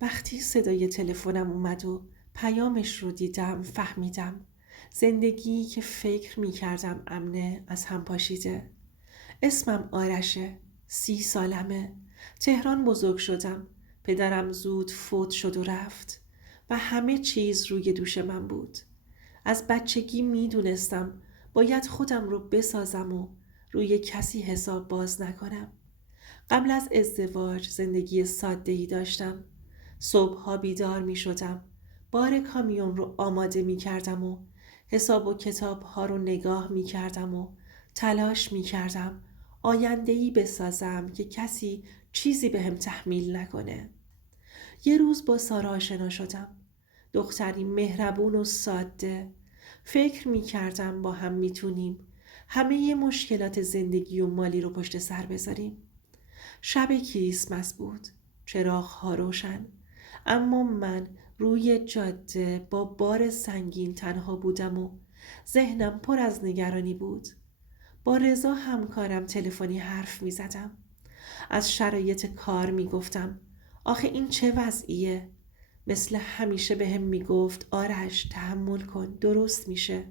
وقتی صدای تلفنم اومد و پیامش رو دیدم فهمیدم زندگی که فکر می کردم امنه از هم پاشیده. اسمم آرشه. 30 سالمه. تهران بزرگ شدم. پدرم زود فوت شد و رفت و همه چیز روی دوش من بود. از بچگی می دونستم باید خودم رو بسازم و روی کسی حساب باز نکنم. قبل از ازدواج زندگی ساده‌ای داشتم. صبحها بیدار می شدم. بار کامیون رو آماده می کردم و حساب و کتاب ها رو نگاه می کردم و تلاش می کردم آینده‌ای بسازم که کسی چیزی بهم تحمیل نکنه. یه روز با سارا آشنا شدم. دختری مهربون و ساده. فکر می کردم با هم میتونیم همه مشکلات زندگی و مالی رو پشت سر بذاریم. شب کریسمس بود. چراغ‌ها روشن. اما من روی جاده با بار سنگین تنها بودم و ذهنم پر از نگرانی بود. با رضا همکارم تلفنی حرف می زدم. از شرایط کار می گفتم. آخه این چه وضعیه؟ مثل همیشه بهم می گفت آرش تحمل کن، درست میشه.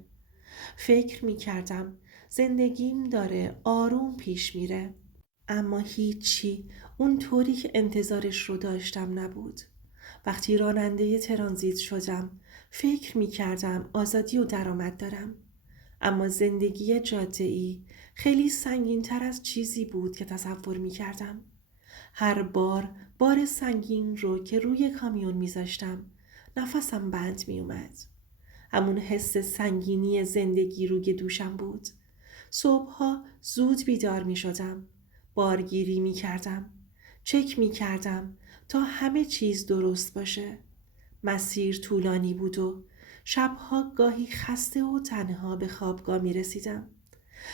فکر می کردم زندگیم داره آروم پیش میره. اما هیچی اون طوری که انتظارش رو داشتم نبود. وقتی راننده ترانزیت شدم فکر می کردم آزادی و درآمد دارم. اما زندگی جاده‌ای خیلی سنگین تر از چیزی بود که تصور می کردم. هر بار سنگین رو که روی کامیون می زاشتم نفسم بند می اومد. همون حس سنگینی زندگی روی دوشم بود. صبحها زود بیدار می شدم. بارگیری می کردم. چک می کردم تا همه چیز درست باشه. مسیر طولانی بود و شبها گاهی خسته و تنها به خوابگاه می رسیدم.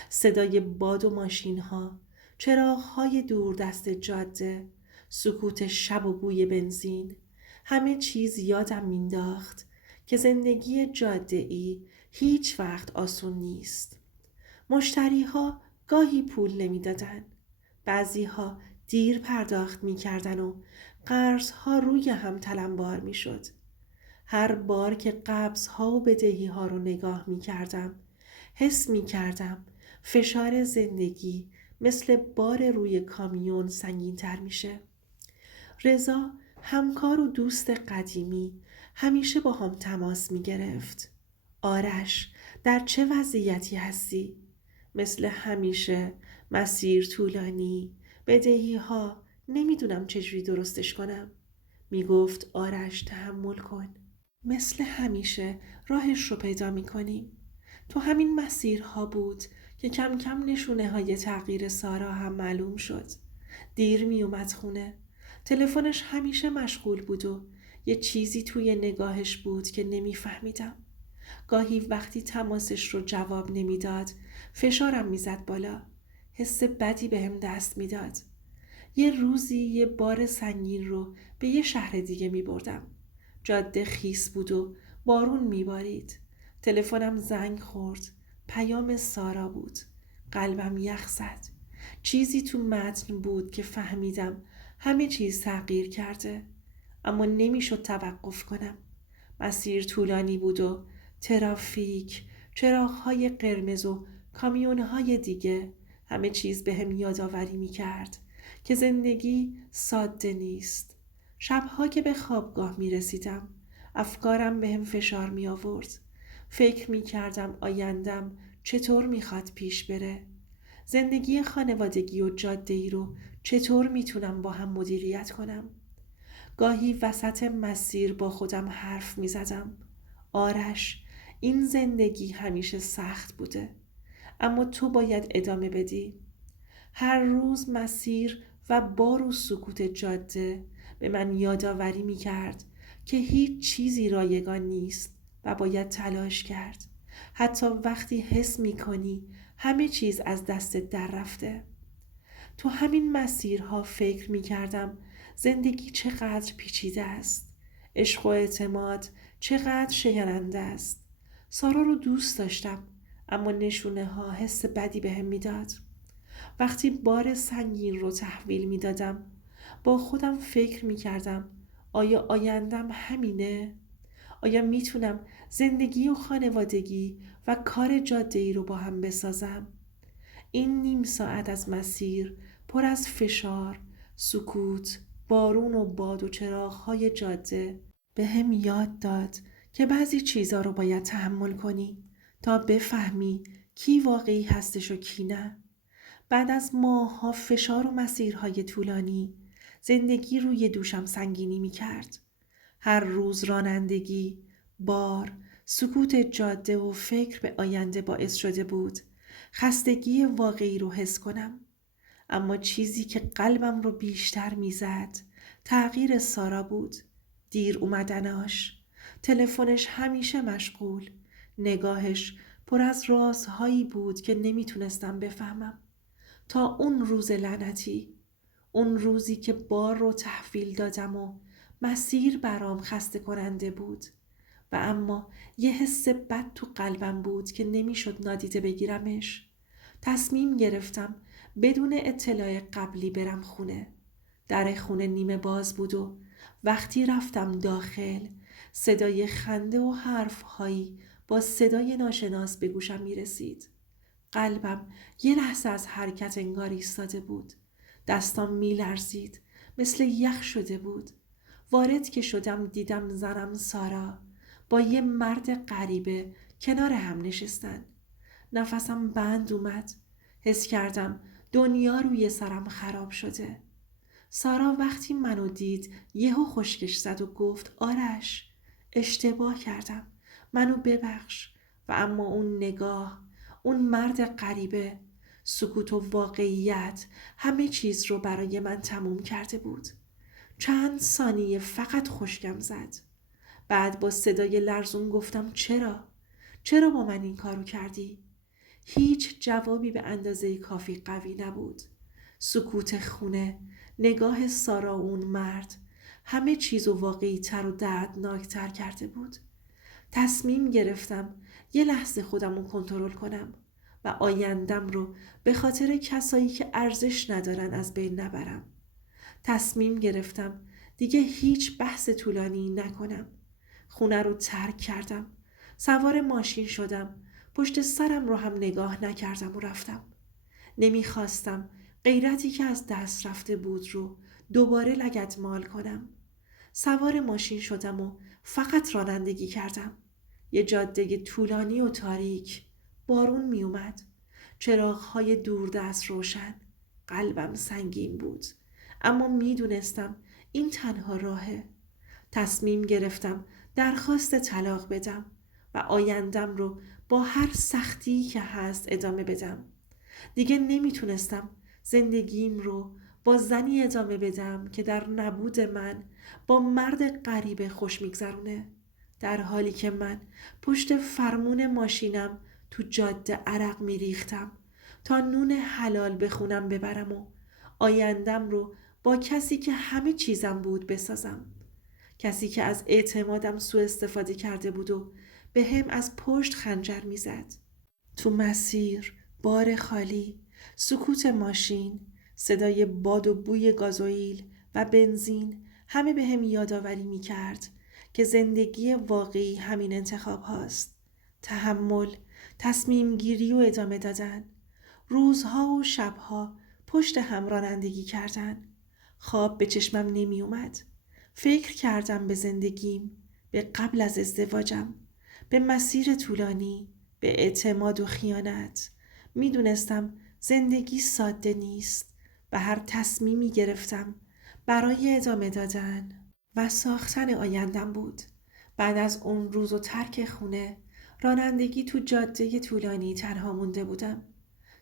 صدای باد و ماشینها، چراغهای دوردست جاده، سکوت شب و بوی بنزین، همه چیز یادم مینداخت که زندگی جاده‌ای هیچ وقت آسون نیست. مشتریها گاهی پول نمیدادن. بعضیها دیر پرداخت میکردن و قرضها روی هم تلمبار میشد. هر بار که قبضها و بدهیها رو نگاه میکردم حس میکردم فشار زندگی مثل بار روی کامیون سنگین تر میشه. رضا همکار و دوست قدیمی همیشه با هم تماس می گرفت. آرش در چه وضعیتی هستی؟ مثل همیشه مسیر طولانی، بدهی ها، نمیدونم چجوری درستش کنم. می گفت آرش تحمل کن. مثل همیشه راهش رو پیدا می کنیم. تو همین مسیرها بود که کم کم نشونه های تغییر سارا هم معلوم شد. دیر می اومد خونه. تلفنش همیشه مشغول بود و یه چیزی توی نگاهش بود که نمیفهمیدم. گاهی وقتی تماسش رو جواب نمیداد فشارم میزد بالا. حس بدی بهم دست میداد. یه روزی یه بار سنگین رو به یه شهر دیگه می بردم. جاده خیس بود و بارون می بارید. تلفنم زنگ خورد. پیام سارا بود. قلبم یخ زد. چیزی تو متن بود که فهمیدم همه چیز تغییر کرده. اما نمیشد توقف کنم. مسیر طولانی بود و ترافیک، چراغ‌های قرمز و کامیون‌های دیگه همه چیز بهم یادآوری می‌کرد که زندگی ساده نیست. شب‌ها که به خوابگاه می‌رسیدم افکارم بهم فشار می‌آورد. فکر می‌کردم آیندم چطور می‌خواد پیش بره. زندگی خانوادگی و جاده‌ای رو چطور میتونم با هم مدیریت کنم؟ گاهی وسط مسیر با خودم حرف می زدم. آرش، این زندگی همیشه سخت بوده. اما تو باید ادامه بدی. هر روز مسیر و بار و سکوت جاده به من یادآوری می کرد که هیچ چیزی رایگان نیست و باید تلاش کرد. حتی وقتی حس می کنی همه چیز از دست در رفته. تو همین مسیرها فکر می کردم زندگی چقدر پیچیده است. عشق و اعتماد چقدر شکننده است. سارا رو دوست داشتم اما نشونه ها حس بدی بهم میداد. وقتی بار سنگین رو تحویل می دادم با خودم فکر می کردم آیا آیندم همینه؟ آیا میتونم زندگی و خانوادگی و کار جاده‌ای رو با هم بسازم؟ این نیم ساعت از مسیر پر از فشار، سکوت، بارون و باد و چراغ‌های جاده به هم یاد داد که بعضی چیزا رو باید تحمل کنی تا بفهمی کی واقعی هستش و کی نه. بعد از ماه‌ها فشار و مسیرهای طولانی، زندگی روی دوشم سنگینی می کرد. هر روز رانندگی، بار، سکوت جاده و فکر به آینده باعث شده بود خستگی واقعی رو حس کنم. اما چیزی که قلبم رو بیشتر میزد تغییر سارا بود. دیر اومدناش، تلفنش همیشه مشغول، نگاهش پر از رازهایی بود که نمیتونستم بفهمم. تا اون روز لعنتی، اون روزی که بار رو تحویل دادم و مسیر برام خسته کننده بود و اما یه حس بد تو قلبم بود که نمیشد نادیده بگیرمش. تصمیم گرفتم بدون اطلاع قبلی برم خونه. در خونه نیمه باز بود و وقتی رفتم داخل صدای خنده و حرفهایی با صدای ناشناس به گوشم می رسید. قلبم یه لحظه از حرکت انگار ایستاده بود. دستام می لرزید، مثل یخ شده بود. وارد که شدم دیدم زنم سارا با یه مرد غریبه کنار هم نشستن. نفسم بند اومد. حس کردم دنیا روی سرم خراب شده. سارا وقتی منو دید یهو خشکش زد و گفت آرش، اشتباه کردم، منو ببخش. و اما اون نگاه، اون مرد غریبه، سکوت و واقعیت همه چیز رو برای من تموم کرده بود. چند ثانیه فقط خشکم زد. بعد با صدای لرزون گفتم چرا با من این کارو کردی؟ هیچ جوابی به اندازه کافی قوی نبود. سکوت خونه، نگاه سارا و اون مرد همه چیزو واقعی تر و دردناکتر کرده بود. تصمیم گرفتم یه لحظه خودم رو کنترل کنم و آیندم رو به خاطر کسایی که ارزش ندارن از بین نبرم. تصمیم گرفتم دیگه هیچ بحث طولانی نکنم. خونه رو ترک کردم. سوار ماشین شدم. پشت سرم رو هم نگاه نکردم و رفتم. نمیخواستم غیرتی که از دست رفته بود رو دوباره لگدمال کنم. سوار ماشین شدم و فقط رانندگی کردم. یه جاده طولانی و تاریک. بارون می اومد. چراغ‌های دوردست روشن. قلبم سنگین بود. اما میدونستم این تنها راهه. تصمیم گرفتم درخواست طلاق بدم و آیندم رو با هر سختی که هست ادامه بدم. دیگه نمیتونستم زندگیم رو با زنی ادامه بدم که در نبود من با مرد غریبه خوش میگذرونه، در حالی که من پشت فرمون ماشینم تو جاده عرق میریختم تا نون حلال به خونم ببرم و آیندم رو با کسی که همه چیزم بود بسازم. کسی که از اعتمادم سوء استفاده کرده بود و به هم از پشت خنجر میزد. تو مسیر، بار خالی، سکوت ماشین، صدای باد و بوی گازوئیل و بنزین همه به هم یادآوری می کرد که زندگی واقعی همین انتخاب هاست. تحمل، تصمیم گیری و ادامه دادن. روزها و شبها پشت هم رانندگی کردن. خواب به چشمم نمی اومد. فکر کردم به زندگیم، به قبل از ازدواجم، به مسیر طولانی، به اعتماد و خیانت. میدونستم زندگی ساده نیست و هر تصمیمی گرفتم برای ادامه دادن و ساختن آیندم بود. بعد از اون روز و ترک خونه، رانندگی تو جاده طولانی تنها مونده بودم.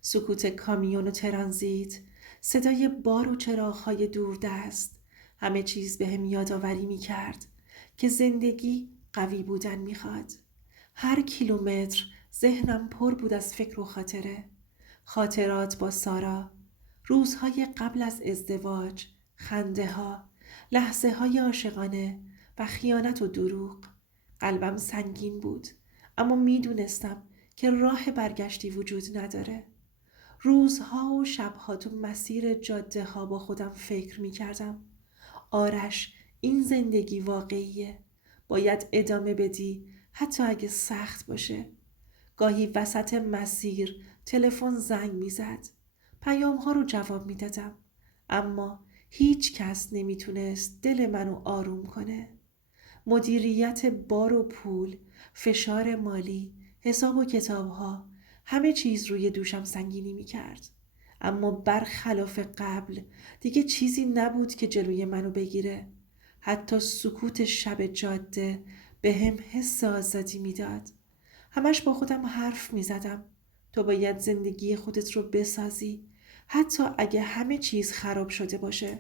سکوت کامیون و ترانزیت، صدای بار و چراغ‌های دوردست، همه چیز به هم یادآوری می‌کرد که زندگی قوی بودن می‌خواد. هر کیلومتر ذهنم پر بود از فکر و خاطره. خاطرات با سارا، روزهای قبل از ازدواج، خنده ها، لحظه های عاشقانه و خیانت و دروغ. قلبم سنگین بود، اما میدونستم که راه برگشتی وجود نداره. روزها و شبها تو مسیر جاده ها با خودم فکر می کردم. آرش، این زندگی واقعیه. باید ادامه بدی حتی اگه سخت باشه. گاهی وسط مسیر تلفن زنگ میزد. پیام ها رو جواب میدادم. اما هیچ کس نمیتونست دل منو آروم کنه. مدیریت بار و پول، فشار مالی، حساب و کتاب ها، همه چیز روی دوشم سنگینی میکرد. اما برخلاف قبل دیگه چیزی نبود که جلوی منو بگیره. حتی سکوت شب جاده به هم حس آزادی میداد. همش با خودم حرف میزدم. تو باید زندگی خودت رو بسازی، حتی اگه همه چیز خراب شده باشه.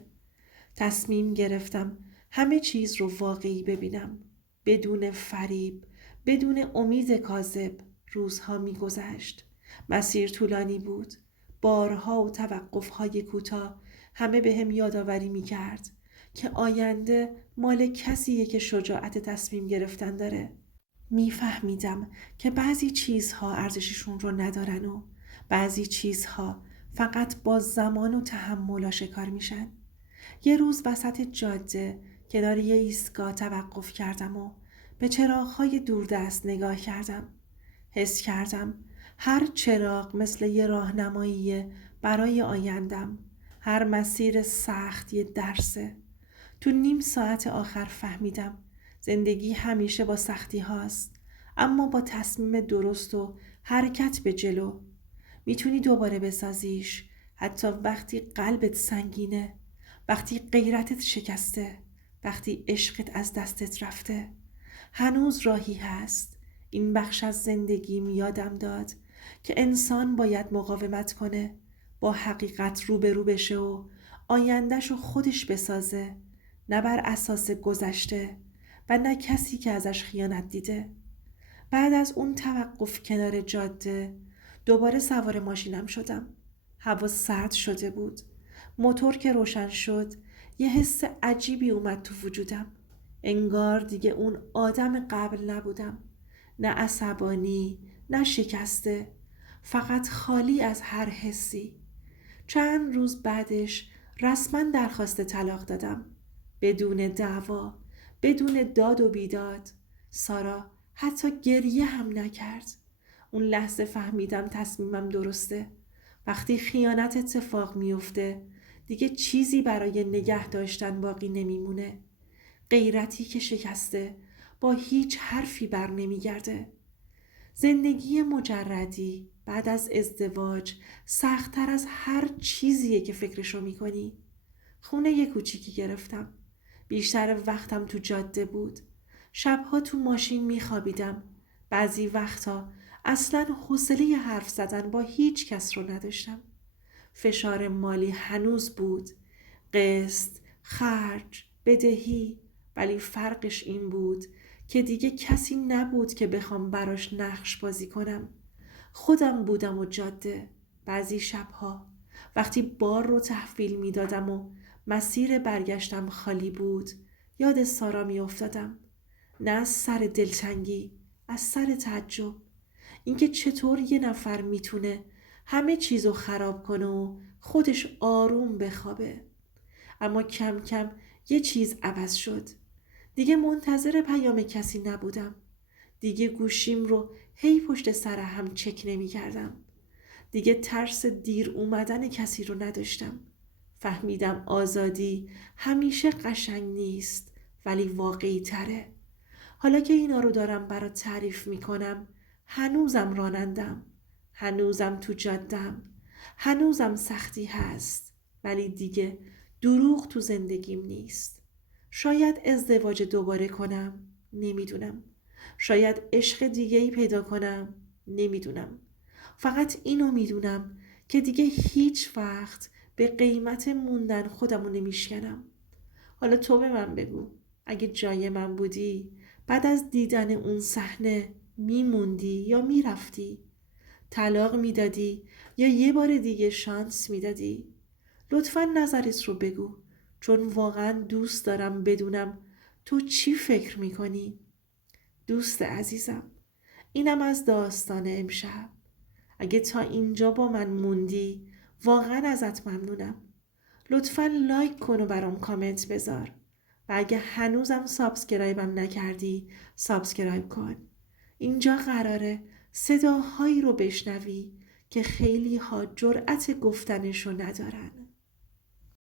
تصمیم گرفتم همه چیز رو واقعی ببینم. بدون فریب، بدون امید کاذب. روزها میگذشت. مسیر طولانی بود. بارها و توقفهای کوتاه همه به هم یادآوری میکرد که آینده مال کسیه که شجاعت تصمیم گرفتن داره. میفهمیدم که بعضی چیزها ارزششون رو ندارن و بعضی چیزها فقط با زمان و تحمل آشکار میشن. یه روز وسط جاده کنار یه ایستگاه توقف کردم و به چراغ‌های دوردست نگاه کردم. حس کردم هر چراغ مثل یه راهنمایی برای آیندم. هر مسیر سخت یه درسه. تو نیم ساعت آخر فهمیدم زندگی همیشه با سختی هاست، اما با تصمیم درست و حرکت به جلو میتونی دوباره بسازیش. حتی وقتی قلبت سنگینه، وقتی غیرتت شکسته، وقتی عشقت از دستت رفته، هنوز راهی هست. این بخش از زندگیم یادم داد که انسان باید مقاومت کنه، با حقیقت روبرو بشه و آینده‌شو خودش بسازه، نه بر اساس گذشته و نه کسی که ازش خیانت دیده. بعد از اون توقف کنار جاده دوباره سوار ماشینم شدم. هوا سرد شده بود. موتور که روشن شد یه حس عجیبی اومد تو وجودم. انگار دیگه اون آدم قبل نبودم. نه عصبانی، نه شکسته، فقط خالی از هر حسی. چند روز بعدش رسما درخواست طلاق دادم. بدون دعوا، بدون داد و بیداد. سارا حتی گریه هم نکرد. اون لحظه فهمیدم تصمیمم درسته. وقتی خیانت اتفاق میفته دیگه چیزی برای نگه داشتن باقی نمیمونه. غیرتی که شکسته با هیچ حرفی بر نمیگرده. زندگی مجردی بعد از ازدواج سخت‌تر از هر چیزیه که فکرشو میکنی. خونه یه کوچیکی گرفتم. بیشتر وقتم تو جاده بود. شبها تو ماشین میخوابیدم. بعضی وقتا اصلاً حوصله حرف زدن با هیچ کس رو نداشتم. فشار مالی هنوز بود. قسط، خرج، بدهی. ولی فرقش این بود که دیگه کسی نبود که بخوام براش نقش بازی کنم. خودم بودم و جاده. بعضی شبها وقتی بار رو تحویل می دادم و مسیر برگشتم خالی بود، یاد سارا می افتادم. نه از سر دلتنگی، از سر تعجب. اینکه چطور یه نفر میتونه همه چیزو خراب کنه و خودش آروم بخوابه. اما کم کم یه چیز عوض شد. دیگه منتظر پیام کسی نبودم. دیگه گوشیم رو هی پشت سر هم چک نمی کردم. دیگه ترس دیر اومدن کسی رو نداشتم. فهمیدم آزادی همیشه قشنگ نیست، ولی واقعی تره. حالا که اینا رو دارم برات تعریف میکنم، هنوزم رانندم. هنوزم تو جادم. هنوزم سختی هست. ولی دیگه دروغ تو زندگیم نیست. شاید ازدواج دوباره کنم. نمیدونم. شاید عشق دیگه‌ای پیدا کنم. نمیدونم. فقط اینو میدونم که دیگه هیچ وقت به قیمت موندن خودمو نمیشکنم. حالا تو به من بگو، اگه جای من بودی بعد از دیدن اون صحنه میموندی یا میرفتی؟ طلاق میدادی یا یه بار دیگه شانس میدادی؟ لطفاً نظرت رو بگو، چون واقعاً دوست دارم بدونم تو چی فکر میکنی. دوست عزیزم، اینم از داستان امشب. اگه تا اینجا با من موندی واقعاً ازت ممنونم. لطفاً لایک کن و برام کامنت بذار. و اگه هنوزم سابسکرایبم نکردی سابسکرایب کن. اینجا قراره صداهایی رو بشنوی که خیلی ها جرأت گفتنشو ندارن.